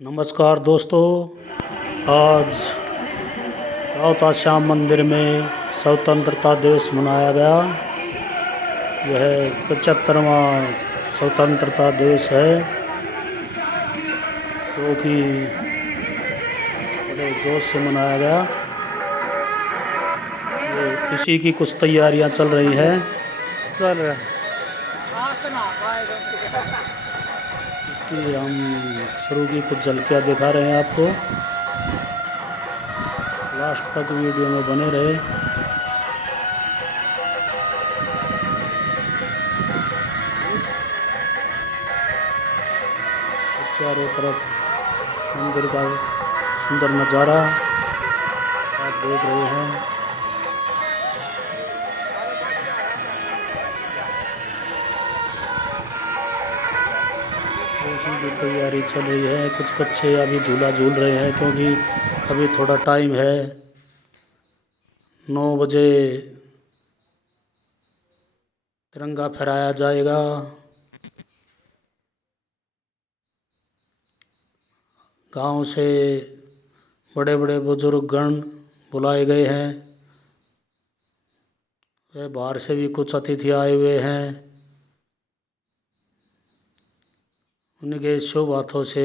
नमस्कार दोस्तों। आज रावता श्याम मंदिर में स्वतंत्रता दिवस मनाया गया। यह 75वां स्वतंत्रता दिवस है जो कि बड़े जोश से मनाया गया। ये इसी की कुछ तैयारियां चल रही हैं। इसकी हम शुरू की कुछ झलकियां दिखा रहे हैं आपको। लास्ट तक वीडियो में बने रहे। चारों तरफ मंदिर का सुंदर नज़ारा आप देख रहे हैं। उसी की तैयारी चल रही है। कुछ बच्चे अभी झूला झूल रहे हैं क्योंकि अभी थोड़ा टाइम है। 9 बजे तिरंगा फहराया जाएगा। गांव से बड़े बड़े बुजुर्गगण बुलाए गए हैं। वे बाहर से भी कुछ अतिथि आए हुए हैं। उनके शुभ हाथों से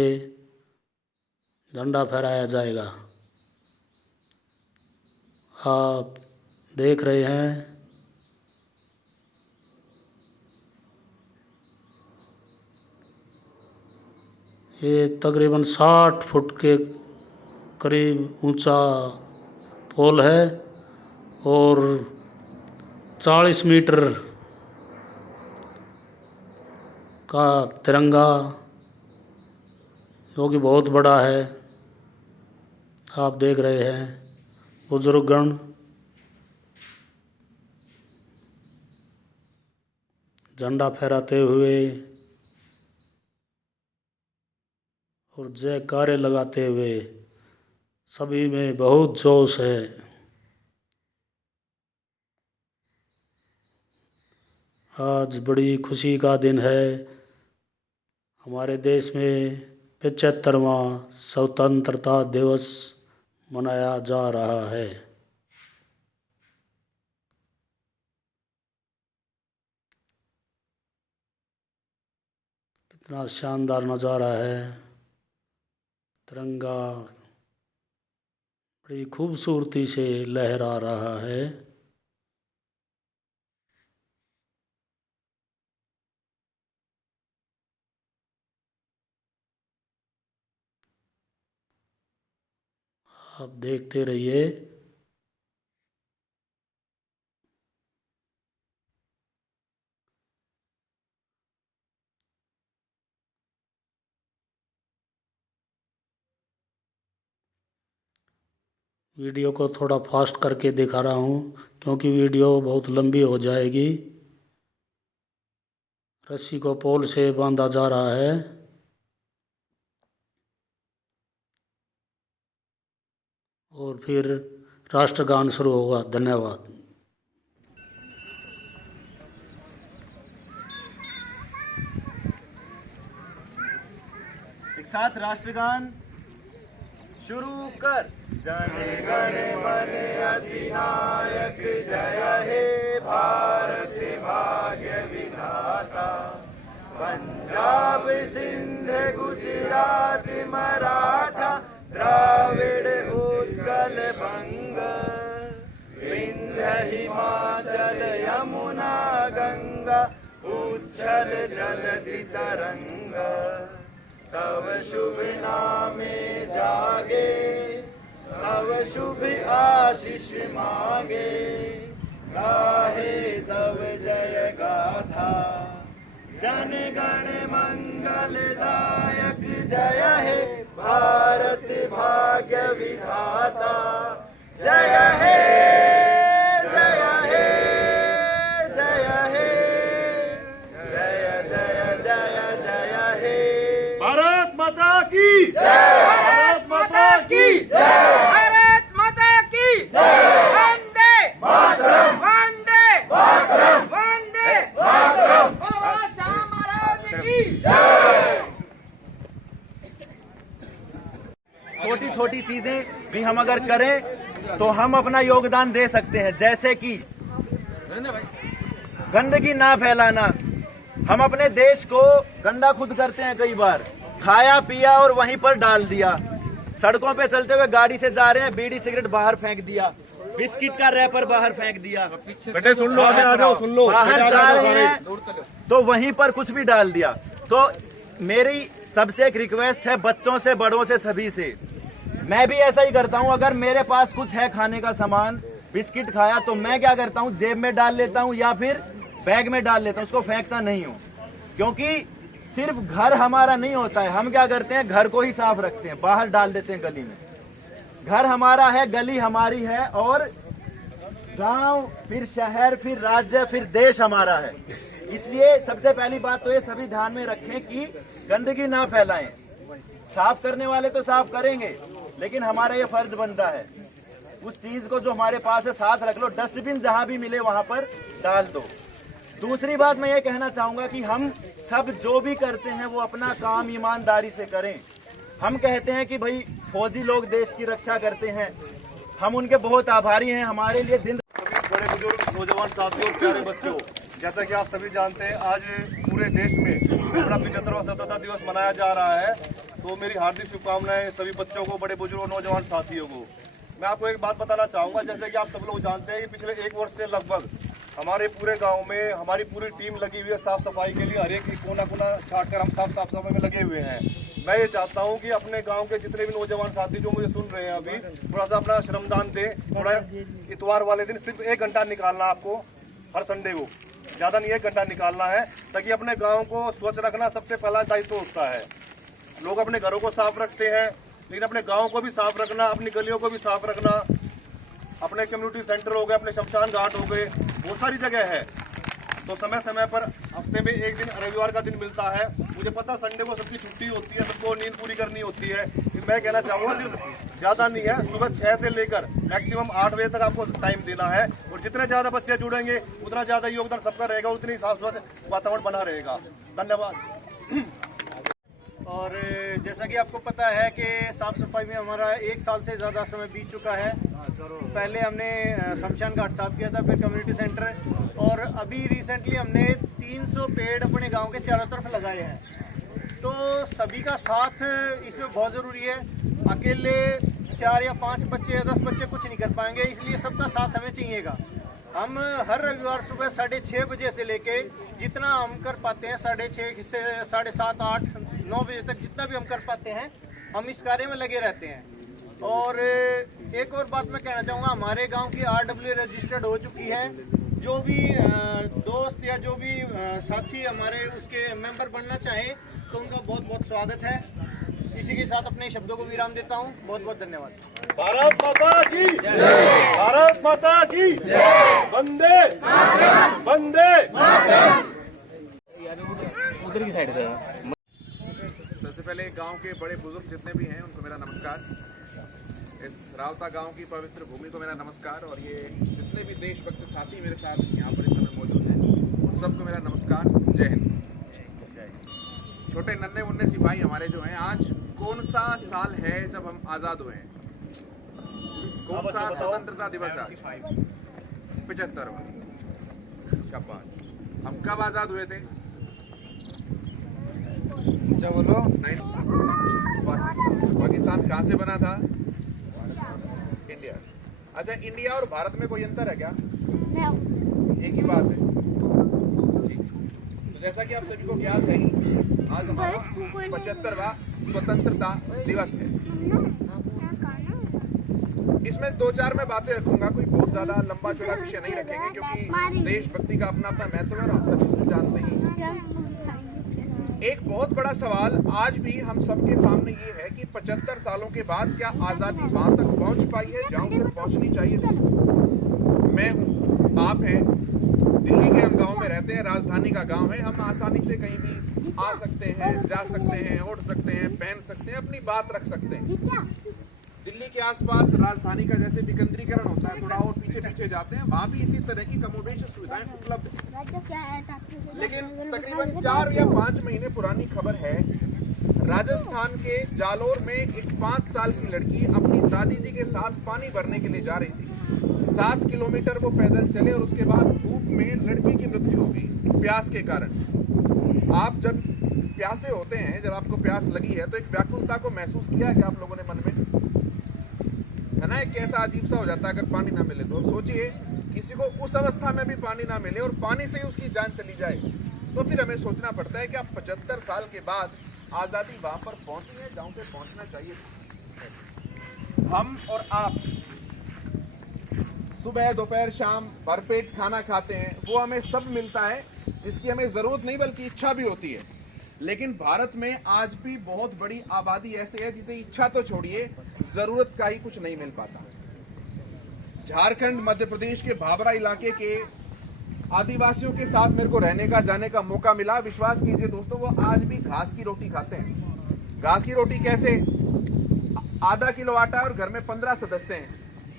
झंडा फहराया जाएगा। आप देख रहे हैं। ये तकरीबन 60 फुट के करीब ऊंचा पोल है और 40 मीटर का तिरंगा जो कि बहुत बड़ा है। आप देख रहे हैं बुजुर्गगण झंडा फहराते हुए और जयकारे लगाते हुए। सभी में बहुत जोश है। आज बड़ी खुशी का दिन है। हमारे देश में 75वां स्वतंत्रता दिवस मनाया जा रहा है। कितना शानदार नज़ारा है। तिरंगा बड़ी खूबसूरती से लहरा रहा है। आप देखते रहिए। वीडियो को थोड़ा फास्ट करके दिखा रहा हूँ क्योंकि वीडियो बहुत लंबी हो जाएगी। रस्सी को पोल से बांधा जा रहा है और फिर राष्ट्रगान शुरू होगा। धन्यवाद। एक साथ राष्ट्रगान शुरू कर। जन गण मन अधिनायक जय हे भारत भाग्य विधाता। पंजाब सिंध गुजरात मराठा द्राविड़ उत्कल बंग। विंध्य हिमाचल यमुना गंगा उच्छल जलधि तरंग। तव शुभ नामे जागे तव शुभ आशीष मांगे। गाहे तव जय गाथा जन गण मंगलदायक जय हे भारत भाग्य विधाता। जय हे जय हे जय हे जय जय जय जय हे। भारत माता की जय। भारत माता की जय। भारत माता की जय। वंदे मातरम वंदे मातरम वंदे मातरम। श्याम महाराज की जय। छोटी छोटी चीजें भी हम अगर करें तो हम अपना योगदान दे सकते हैं। जैसे कि गंदगी ना फैलाना, हम अपने देश को गंदा खुद करते हैं। कई बार खाया पिया और वहीं पर डाल दिया, सड़कों पे चलते हुए गाड़ी से जा रहे हैं, बीड़ी सिगरेट बाहर फेंक दिया, बिस्किट का रैपर बाहर फेंक दिया, बेटे सुन लो, आगे आ जाओ, सुन लो, बाहर जा रहे हैं तो वहीं पर कुछ भी डाल दिया। तो मेरी सबसे एक रिक्वेस्ट है, बच्चों से बड़ों से सभी से, मैं भी ऐसा ही करता हूं। अगर मेरे पास कुछ है खाने का सामान, बिस्किट खाया, तो मैं क्या करता हूं, जेब में डाल लेता हूं या फिर बैग में डाल लेता हूं, उसको फेंकता नहीं हूं। क्योंकि सिर्फ घर हमारा नहीं होता है, हम क्या करते हैं, घर को ही साफ रखते हैं, बाहर डाल देते हैं गली में। घर हमारा है, गली हमारी है, और गांव, फिर शहर, फिर राज्य, फिर देश हमारा है। इसलिए सबसे पहली बात तो ये सभी ध्यान में रखें कि गंदगी ना फैलाएं। साफ करने वाले तो साफ करेंगे, लेकिन हमारा ये फर्ज बनता है उस चीज को जो हमारे पास है साथ रख लो। डस्टबिन जहां भी मिले वहां पर डाल दो। दूसरी बात मैं ये कहना चाहूंगा कि हम सब जो भी करते हैं वो अपना काम ईमानदारी से करें। हम कहते हैं कि भाई फौजी लोग देश की रक्षा करते हैं, हम उनके बहुत आभारी हैं। हमारे लिए दिन बड़े बुजुर्ग, नौजवान साथियों, प्यारे बच्चों, जैसा कि आप सभी जानते हैं, आज पूरे देश में अपना 75वां स्वतंत्रता दिवस मनाया जा रहा है। तो मेरी हार्दिक शुभकामनाएं सभी बच्चों को, बड़े बुजुर्ग और नौजवान साथियों को। मैं आपको एक बात बताना चाहूँगा, जैसे कि आप सब लोग जानते हैं कि पिछले 1 वर्ष से लगभग हमारे पूरे गांव में हमारी पूरी टीम लगी हुई है साफ सफाई के लिए। हर एक कोना कोना छाट कर हम साफ सफाई में लगे हुए हैं। मैं ये चाहता हूं कि अपने गांव के जितने भी नौजवान साथी जो मुझे सुन रहे हैं अभी, थोड़ा सा अपना श्रमदान दें। थोड़ा इतवार वाले दिन सिर्फ 1 घंटा निकालना आपको, हर संडे को, ज़्यादा नहीं 1 घंटा निकालना है, ताकि अपने गाँव को स्वच्छ रखना सबसे पहला दायित्व होता है। लोग अपने घरों को साफ रखते हैं, लेकिन अपने गाँव को भी साफ रखना, अपनी गलियों को भी साफ रखना, अपने कम्युनिटी सेंटर हो गए, अपने शमशान घाट हो गए, बहुत सारी जगह है। तो समय समय पर हफ्ते में 1 दिन रविवार का दिन मिलता है। मुझे पता संडे को सबकी छुट्टी होती है, सबको नींद पूरी करनी होती है। मैं कहना चाहूँगा सिर्फ ज़्यादा नहीं है, सुबह 6 से लेकर मैक्सिमम 8 बजे तक आपको टाइम देना है। और जितने ज़्यादा बच्चे जुड़ेंगे उतना ज़्यादा योगदान सबका रहेगा, उतनी साफ स्वच्छ वातावरण बना रहेगा। धन्यवाद। और जैसा कि आपको पता है कि साफ सफाई में हमारा 1 साल से ज़्यादा समय बीत चुका है। पहले हमने शमशान घाट साफ किया था, फिर कम्युनिटी सेंटर, और अभी रिसेंटली हमने 300 पेड़ अपने गांव के चारों तरफ लगाए हैं। तो सभी का साथ इसमें बहुत ज़रूरी है। अकेले 4 या 5 बच्चे या 10 बच्चे कुछ नहीं कर पाएंगे, इसलिए सबका साथ हमें चाहिएगा। हम हर रविवार सुबह 6:30 बजे से लेके जितना हम कर पाते हैं, 6:30 से 7:30, 8, 9 बजे तक जितना भी हम कर पाते हैं, हम इस कार्य में लगे रहते हैं। और एक और बात मैं कहना चाहूँगा, हमारे गांव की RWA रजिस्टर्ड हो चुकी है। जो भी दोस्त या जो भी साथी हमारे उसके मेंबर बनना चाहे तो उनका बहुत बहुत स्वागत है। इसी के साथ अपने शब्दों को विराम देता हूँ। बहुत बहुत धन्यवाद। भारत माता की जय, भारत माता की जय, वंदे वंदे। उधर की साइड से सबसे पहले गांव के बड़े बुजुर्ग जितने भी हैं उनको मेरा नमस्कार। इस रावता गांव की पवित्र भूमि को मेरा नमस्कार। और ये जितने भी देशभक्त साथी मेरे साथ यहाँ पर इस समय मौजूद हैं, उन सबको मेरा नमस्कार। जय हिंद। छोटे नन्हे मुन्ने सिपाही हमारे जो हैं, आज कौन सा साल है जब हम आज़ाद हुए हैं? कौन सा स्वतंत्रता दिवस है आज? 75वां। शाबाश। हम कब आज़ाद हुए थे? क्या बोलो? पाकिस्तान कहाँ से बना था? इंडिया। अच्छा, इंडिया और भारत में कोई अंतर है क्या? एक ही बात है। ठीक। तो जैसा कि आप सभी को ज्ञात है, आज हमारा 75वां स्वतंत्रता दिवस है। इसमें 2-4 मैं बातें रखूंगा, कोई बहुत ज्यादा लंबा चौड़ा विषय नहीं रखेंगे, क्योंकि देशभक्ति का अपना अपना महत्व है और हम सभी से जानते हैं। एक बहुत बड़ा सवाल आज भी हम सबके सामने ये है कि 75 सालों के बाद क्या आजादी वहां तक पहुंच पाई है जहां तक पहुंचनी चाहिए थी? मैं हूं, आप हैं, दिल्ली के हम गांव में रहते हैं, राजधानी का गांव है, हम आसानी से कहीं भी आ सकते हैं, जा सकते हैं, उड़ सकते हैं, पहन सकते हैं, अपनी बात रख सकते हैं। दिल्ली के आसपास राजधानी का जैसे विकेंद्रीकरण होता है, थोड़ा और पीछे पीछे जाते हैं, वहां भी इसी तरह की कमोबेश सुविधाएं उपलब्ध है। लेकिन तकरीबन 4 या 5 महीने पुरानी खबर है राजस्थान के जालोर में एक 5 साल की लड़की अपनी दादी जी के साथ पानी भरने के लिए जा रही थी। 7 किलोमीटर वो पैदल चले और उसके बाद धूप में लड़की की मृत्यु हो गई प्यास के कारण। आप जब प्यासे होते हैं, जब आपको प्यास लगी है तो एक व्याकुलता को महसूस किया है कि आप लोगों ने मन में, है ना, एक कैसा अजीब सा हो जाता है अगर पानी ना मिले तो। सोचिए किसी को उस अवस्था में भी पानी ना मिले और पानी से ही उसकी जान चली जाए, तो फिर हमें सोचना पड़ता है कि आप 75 साल के बाद आजादी वहां पर पहुंची है जहां से पहुंचना चाहिए। हम और आप सुबह दोपहर शाम भरपेट खाना खाते हैं, वो हमें सब मिलता है जिसकी हमें जरूरत नहीं बल्कि इच्छा भी होती है। लेकिन भारत में आज भी बहुत बड़ी आबादी ऐसे है जिसे इच्छा तो छोड़िए जरूरत का ही कुछ नहीं मिल पाता। झारखंड मध्य प्रदेश के भाबरा इलाके के आदिवासियों के साथ मेरे को रहने का जाने का मौका मिला। विश्वास कीजिए दोस्तों, वो आज भी घास की रोटी खाते हैं। घास की रोटी कैसे? आधा किलो आटा और घर में 15 सदस्य हैं,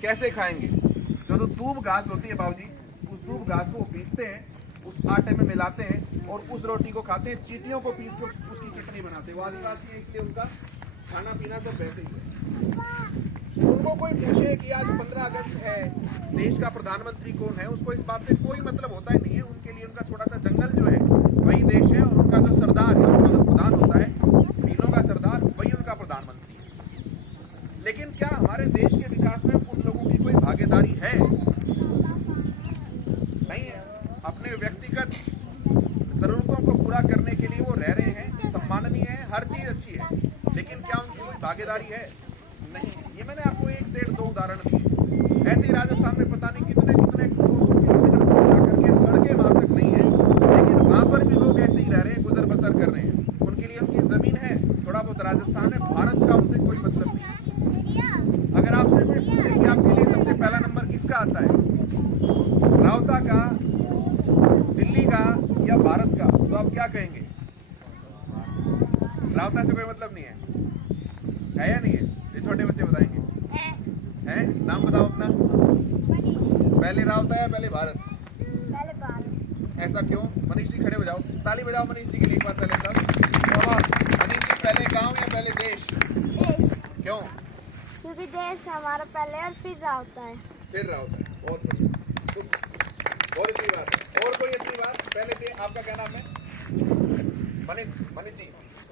कैसे खाएंगे? जो दूब घास होती है बाबूजी, उस दूब घास को पीसते हैं, उस आटे में मिलाते हैं और उस रोटी को खाते हैं। चींटियों को पीस कर उसकी चटनी बनाते हैं। वो आदिवासी है इसलिए उनका खाना पीना सब वैसे ही है। उनको कोई पूछे कि आज 15 अगस्त है, देश का प्रधानमंत्री कौन है, उसको इस बात से कोई मतलब होता ही नहीं है। उनके लिए उनका छोटा सा जंगल जो है वही देश है और उनका जो सरदार है, उनका जो प्रधान होता है, तीनों का सरदार, वही उनका प्रधानमंत्री है। लेकिन क्या हमारे देश के विकास में उन लोगों की कोई भागीदारी है? नहीं है। अपने व्यक्तिगत जरूरतों को पूरा करने के लिए वो रह रहे हैं, सम्माननीय है, हर चीज अच्छी है, लेकिन क्या उनकी कोई भागीदारी है? नहीं। ये मैंने आपको 1-1.5-2 उदाहरण दिए। ऐसे ही राजस्थान में पता नहीं कितने 200 किलोमीटर दूर जाकर के सड़कें वहां तक नहीं है, लेकिन वहां पर भी लोग ऐसे ही रह रहे हैं, गुजर बसर कर रहे हैं। उनके लिए उनकी जमीन है, थोड़ा बहुत राजस्थान है, भारत का उनसे कोई मतलब नहीं। अगर आपसे कोई पूछे कि आपके लिए सबसे पहला नंबर किसका आता है, रावता का, दिल्ली का या भारत का, तो आप क्या कहेंगे? रावता से कोई मतलब नहीं है या नहीं है? ये छोटे बच्चे बताएंगे। हैं? नाम बताओ अपना। पहले रावता है पहले भारत? पहले भारत। ऐसा क्यों? मनीष जी खड़े हो जाओ, ताली बजाओ मनीष जी के लिए एक बार पहले बताओ। मनीष जी पहले गांव या पहले देश? देश। क्यों? क्योंकि देश हमारा पहले और फिर रावता है। फिर रावता है। बहुत बढ़िया, बहुत अच्छी बात है। और कोई अच्छी बात? पहले देश। आपका क्या नाम है?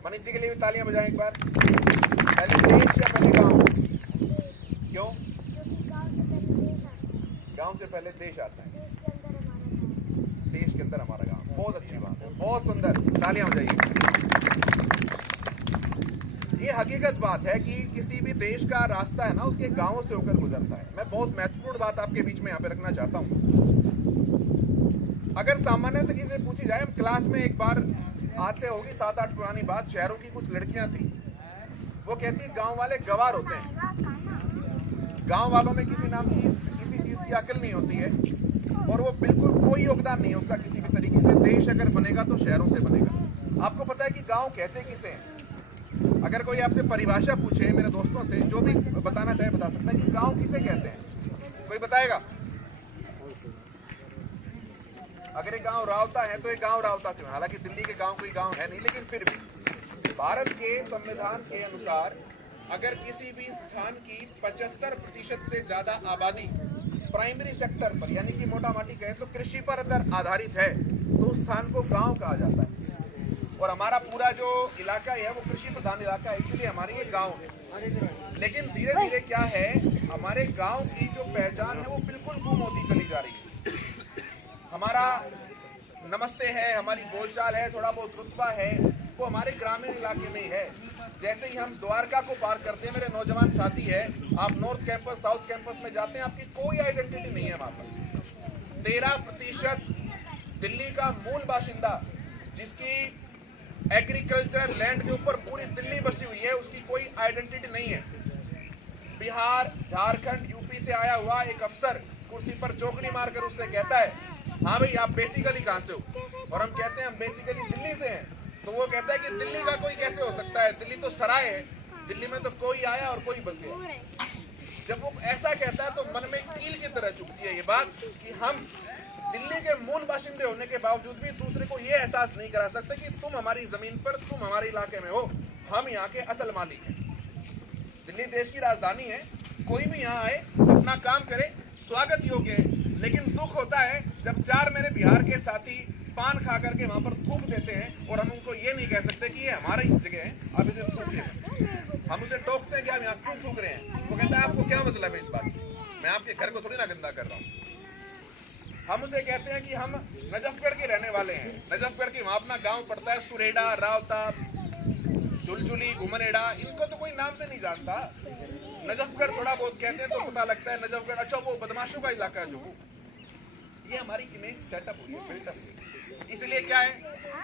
मनीष जी के लिए भी तालियां बजाएं एक बार। पहले देश या पहले गांव? क्यों? क्योंकि गांव से पहले देश आता है। गांव से पहले देश आता है। देश के अंदर हमारा गांव। देश के अंदर हमारा गांव। बहुत अच्छी बात है, बहुत सुंदर, तालियां बजाइए। ये हकीकत बात है कि किसी भी देश का रास्ता है ना, उसके गांवों से होकर गुजरता है। मैं बहुत महत्वपूर्ण बात आपके बीच में यहाँ पे रखना चाहता हूँ। अगर सामान्य तरीके से पूछी जाए, हम क्लास में एक बार, आज से होगी 7-8 पुरानी बात, शहरों की कुछ लड़कियां थी, वो कहती गांव वाले गवार होते हैं, गांव वालों में किसी चीज की अकल नहीं होती है और वो बिल्कुल कोई योगदान नहीं होता किसी भी तरीके से। देश अगर बनेगा तो शहरों से बनेगा। आपको पता है कि गांव कहते किसे हैं? अगर कोई आपसे परिभाषा पूछे, मेरे दोस्तों से जो भी बताना चाहे बता सकता है कि गांव किसे कहते हैं। कोई बताएगा? अगर एक गांव रावता है तो एक गांव रावता क्यों? हालांकि दिल्ली के गांव कोई गांव है नहीं, लेकिन फिर भी भारत के संविधान के अनुसार अगर किसी भी स्थान की 75% से ज्यादा आबादी प्राइमरी सेक्टर पर, यानी कि मोटा माटी कहे तो कृषि पर अगर आधारित है, तो उस स्थान को गांव कहा जाता है। और हमारा पूरा जो इलाका है वो कृषि प्रधान इलाका है, इसलिए हमारे ये गांव है। लेकिन धीरे धीरे क्या है, हमारे गांव की जो पहचान है वो बिल्कुल गुम होती चली जा रही है। हमारा नमस्ते है, हमारी बोलचाल है, थोड़ा बहुत रुतबा है, वो हमारे ग्रामीण इलाके में ही है। जैसे ही हम द्वारका को पार करते हैं, मेरे नौजवान साथी है, आप नॉर्थ कैंपस साउथ कैंपस में जाते हैं, आपकी कोई आइडेंटिटी नहीं है वहां पर। 13% दिल्ली का मूल बाशिंदा, जिसकी एग्रीकल्चर लैंड के ऊपर पूरी दिल्ली बसी हुई है, उसकी कोई आइडेंटिटी नहीं है। बिहार, झारखंड, यूपी से आया हुआ एक अफसर कुर्सी पर चौकड़ी मारकर उससे कहता है, हाँ भाई आप बेसिकली कहां से हो? और हम कहते हैं हम बेसिकली दिल्ली से हैं। तो वो कहता है कि दिल्ली का कोई कैसे हो सकता है, दिल्ली तो सराय है, दिल्ली में तो कोई आया और कोई बस गया। जब वो ऐसा कहता है तो मन में कील की तरह चुभती है ये बात कि हम दिल्ली के मूल बाशिंदे होने के बावजूद भी दूसरे को ये एहसास नहीं करा सकते कि तुम हमारी जमीन पर, तुम हमारे इलाके में हो, हम यहाँ के असल मालिक हैं। दिल्ली देश की राजधानी है, कोई भी यहाँ आए अपना काम करे, स्वागत योग्य है। लेकिन दुख होता है जब 4 मेरे बिहार के साथी पान खा करके वहां पर थूक देते हैं और हम उनको ये नहीं कह सकते कि ये हमारा इस जगह है, आप इसे थूक दें। हम उसे टोकते हैं कि आप यहाँ क्यों थूक रहे हैं। वो कहता है आपको क्या मतलब है इस बात से, मैं आपके घर को थोड़ी ना गंदा कर रहा हूँ। हम उसे कहते हैं कि हम नजफगढ़ के रहने वाले हैं। नजफगढ़ के वहां अपना गाँव पड़ता है, सुरेडा, रावता, झुलझुली, घुमनेड़ा, इनको तो कोई नाम से नहीं जानता। नजफगढ़ थोड़ा बहुत कहते हैं तो पता लगता है नजफगढ़, अच्छा वो बदमाशों का इलाका है जो, ये हमारी इमेज सेटअप हुई है, बिल्डअप हुई है। इसलिए क्या है,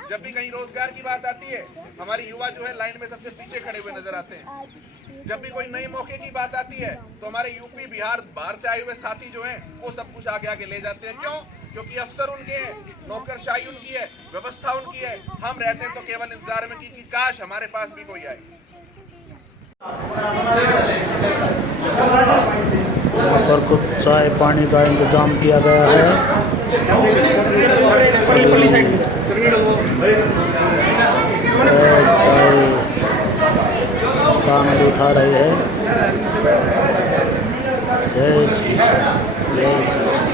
जब भी कहीं रोजगार की बात आती है हमारी युवा जो है लाइन में सबसे पीछे खड़े हुए नजर आते हैं। जब भी कोई नए मौके की बात आती है तो हमारे यूपी बिहार बाहर से आए हुए साथी जो हैं वो सब कुछ आगे आगे ले जाते हैं। क्यों? क्योंकि अफसर उनके हैं, नौकरशाही उनकी है, व्यवस्था उनकी है। हम रहते हैं तो केवल इंतजार में कि काश हमारे पास भी कोई आए। यहाँ पर कुछ चाय पानी का इंतजाम किया गया है। चाय का आनंद उठा रही है। जय श्री कृष्ण, जय श्री कृष्ण।